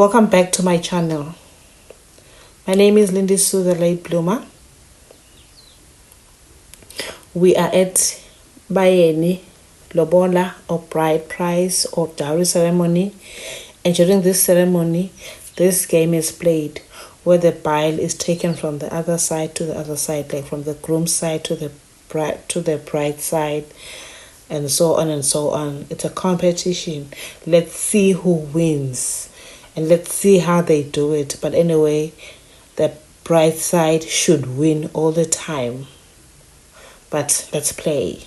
Welcome back to my channel. My name is Lindy Sue, the late bloomer. We are at bayeni, lobola or bride price or dowry ceremony, and during this ceremony this game is played where the bile is taken from the other side to the other side, like from the groom side to the bride side, and so on and so on. It's a competition. Let's see who wins and let's see how they do it. But anyway, the bride side should win all the time. But let's play.